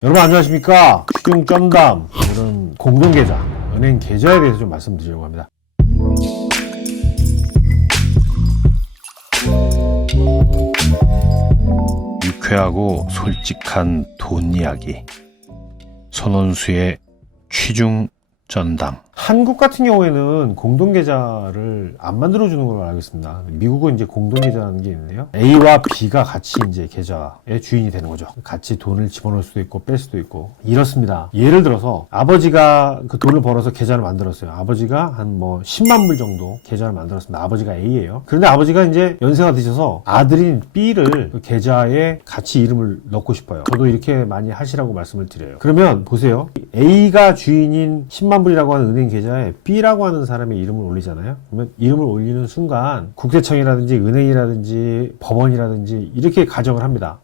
여러분 안녕하십니까? 취중 쩐담. 오늘은 공동계좌, 은행 계좌에 대해서 좀 말씀드리려고 합니다. 유쾌하고 솔직한 돈 이야기. 손원수의 취중 쩐담. 한국 같은 경우에는 공동계좌를 안 만들어주는 걸로 알고 있습니다. 미국은 이제 공동계좌라는 게 있는데요. A와 B가 같이 이제 계좌의 주인이 되는 거죠. 같이 돈을 집어넣을 수도 있고 뺄 수도 있고. 이렇습니다. 예를 들어서 아버지가 그 돈을 벌어서 계좌를 만들었어요. 아버지가 한 뭐 10만 불 정도 계좌를 만들었습니다. 아버지가 A예요. 그런데 아버지가 이제 연세가 드셔서 아들인 B를 그 계좌에 같이 이름을 넣고 싶어요. 저도 이렇게 많이 하시라고 말씀을 드려요. 그러면 보세요. A가 주인인 10만 불이라고 하는 은행 계좌에 B라고 하는 사람의 이름을 올리잖아요. 그러면 이름을 올리는 순간 국세청이라든지 은행이라든지 법원이라든지 이렇게 가정을 합니다.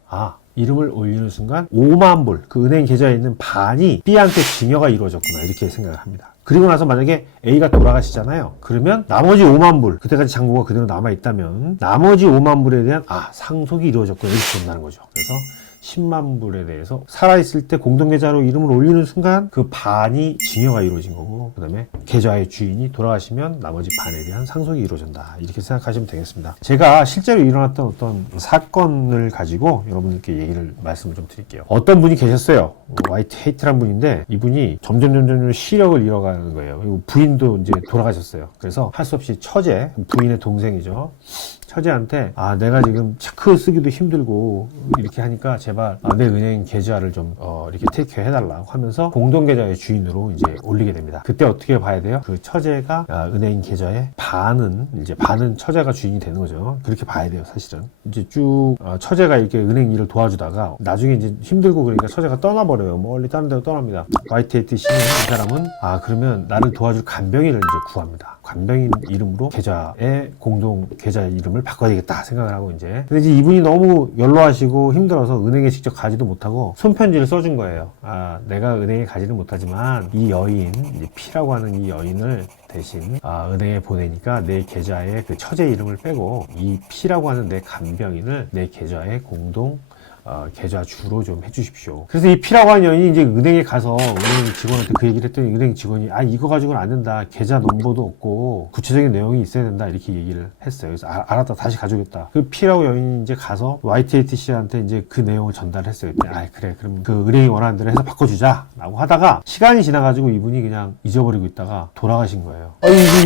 이름을 올리는 순간 5만 불, 그 은행 계좌에 있는 반이 B한테 증여가 이루어졌구나, 이렇게 생각을 합니다. 그리고 나서 만약에 A가 돌아가시잖아요. 그러면 나머지 5만 불, 그때까지 잔고가 그대로 남아있다면 나머지 5만 불에 대한 상속이 이루어졌구나, 이렇게 본다는 거죠. 그래서 10만 불에 대해서 살아있을 때 공동계좌로 이름을 올리는 순간 그 반이 증여가 이루어진 거고, 그 다음에 계좌의 주인이 돌아가시면 나머지 반에 대한 상속이 이루어진다, 이렇게 생각하시면 되겠습니다. 제가 실제로 일어났던 어떤 사건을 가지고 여러분들께 말씀을 좀 드릴게요. 어떤 분이 계셨어요. 화이트 헤이트란 분인데, 이분이 점점 시력을 잃어가는 거예요. 그리고 부인도 이제 돌아가셨어요. 그래서 할 수 없이 처제, 부인의 동생이죠, 처제한테 내가 지금 체크 쓰기도 힘들고 이렇게 하니까 제발 내 은행 계좌를 좀 이렇게 테이크케어 해달라고 하면서 공동계좌의 주인으로 이제 올리게 됩니다. 그때 어떻게 봐야 돼요? 그 처제가 은행 계좌의 반은 처제가 주인이 되는 거죠. 그렇게 봐야 돼요, 사실은. 이제 쭉 처제가 이렇게 은행 일을 도와주다가 나중에 이제 힘들고 그러니까 처제가 떠나버려요. 멀리 다른 데로 떠납니다. 화이트헤이트 씨는, 이 사람은 그러면 나를 도와줄 간병인을 이제 구합니다. 간병인 이름으로 계좌의 공동 계좌 이름을 바꿔야 되겠다 생각을 하고 근데 이제 이분이 너무 연로하시고 힘들어서 은행에 직접 가지도 못하고 손편지를 써준 거예요. 내가 은행에 가지는 못하지만 이 여인, 이제 P라고 하는 이 여인을 대신 은행에 보내니까 내 계좌에 그 처제 이름을 빼고 이 P라고 하는 내 간병인을 내 계좌에 공동 계좌 주로 좀 해주십시오. 그래서 이 P라고 하는 여인이 이제 은행에 가서 은행 직원한테 그 얘기를 했더니 은행 직원이 이거 가지고는 안 된다. 계좌 넘버도 없고 구체적인 내용이 있어야 된다, 이렇게 얘기를 했어요. 그래서 알았다, 다시 가져오겠다. 그 P라고 여인이 이제 가서 YTAT 씨한테 이제 그 내용을 전달했어요. 그래, 그럼 그 은행이 원하는 대로 해서 바꿔주자 라고 하다가 시간이 지나가지고 이분이 그냥 잊어버리고 있다가 돌아가신 거예요.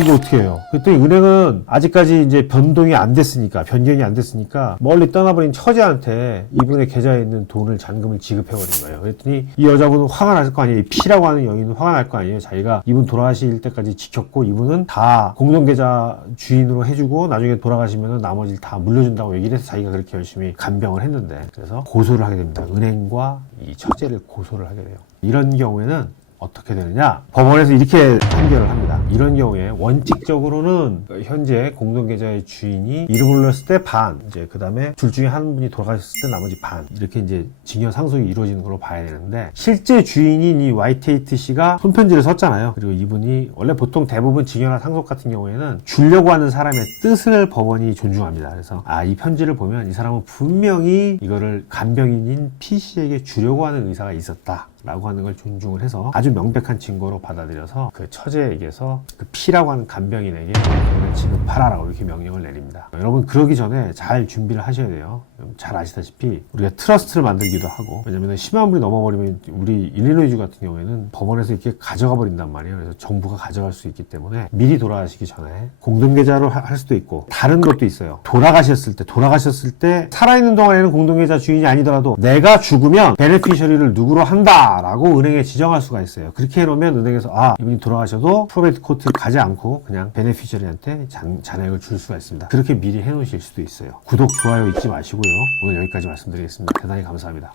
이거 어떻게 해요? 그랬더니 은행은 아직까지 이제 변경이 안 됐으니까 멀리 떠나버린 처제한테 이분의 계좌에 있는 돈을, 잔금을 지급해버린 거예요. 그랬더니 이 여자분은 화가 났을 거 아니에요. 이 P라고 하는 여인은 화가 날 거 아니에요. 자기가 이분 돌아가실 때까지 지켰고 이분은 다 공동계좌 주인으로 해주고 나중에 돌아가시면 나머지를 다 물려준다고 얘기를 해서 자기가 그렇게 열심히 간병을 했는데, 그래서 고소를 하게 됩니다. 은행과 이 처제를 고소를 하게 돼요. 이런 경우에는 어떻게 되느냐? 법원에서 이렇게 판결을 합니다. 이런 경우에 원칙적으로는 현재 공동계좌의 주인이 이름을 올렸을 때 반, 그 다음에 둘 중에 한 분이 돌아가셨을 때 나머지 반, 이렇게 이제 증여 상속이 이루어지는 걸로 봐야 되는데, 실제 주인인 이 YTAT 씨가 손편지를 썼잖아요. 그리고 이분이 원래 보통 대부분 증여나 상속 같은 경우에는 주려고 하는 사람의 뜻을 법원이 존중합니다. 그래서 이 편지를 보면 이 사람은 분명히 이거를 간병인인 P 씨에게 주려고 하는 의사가 있었다 라고 하는 걸 존중을 해서 아주 명백한 증거로 받아들여서 그 처제에게서 그 P라고 하는 간병인에게 돈을 지급하라라고 이렇게 명령을 내립니다. 여러분, 그러기 전에 잘 준비를 하셔야 돼요. 잘 아시다시피 우리가 트러스트를 만들기도 하고, 왜냐면 10만 불이 넘어버리면 우리 일리노이주 같은 경우에는 법원에서 이렇게 가져가 버린단 말이에요. 그래서 정부가 가져갈 수 있기 때문에 미리 돌아가시기 전에 공동계좌로 할 수도 있고, 다른 것도 있어요. 돌아가셨을 때 살아있는 동안에는 공동계좌 주인이 아니더라도 내가 죽으면 베네피셔리를 누구로 한다 라고 은행에 지정할 수가 있어요. 그렇게 해놓으면 은행에서 이분이 돌아가셔도 프로베이트 코트 가지 않고 그냥 베네피셔리한테 잔액을 줄 수가 있습니다. 그렇게 미리 해놓으실 수도 있어요. 구독, 좋아요 잊지 마시고요. 오늘 여기까지 말씀드리겠습니다. 대단히 감사합니다.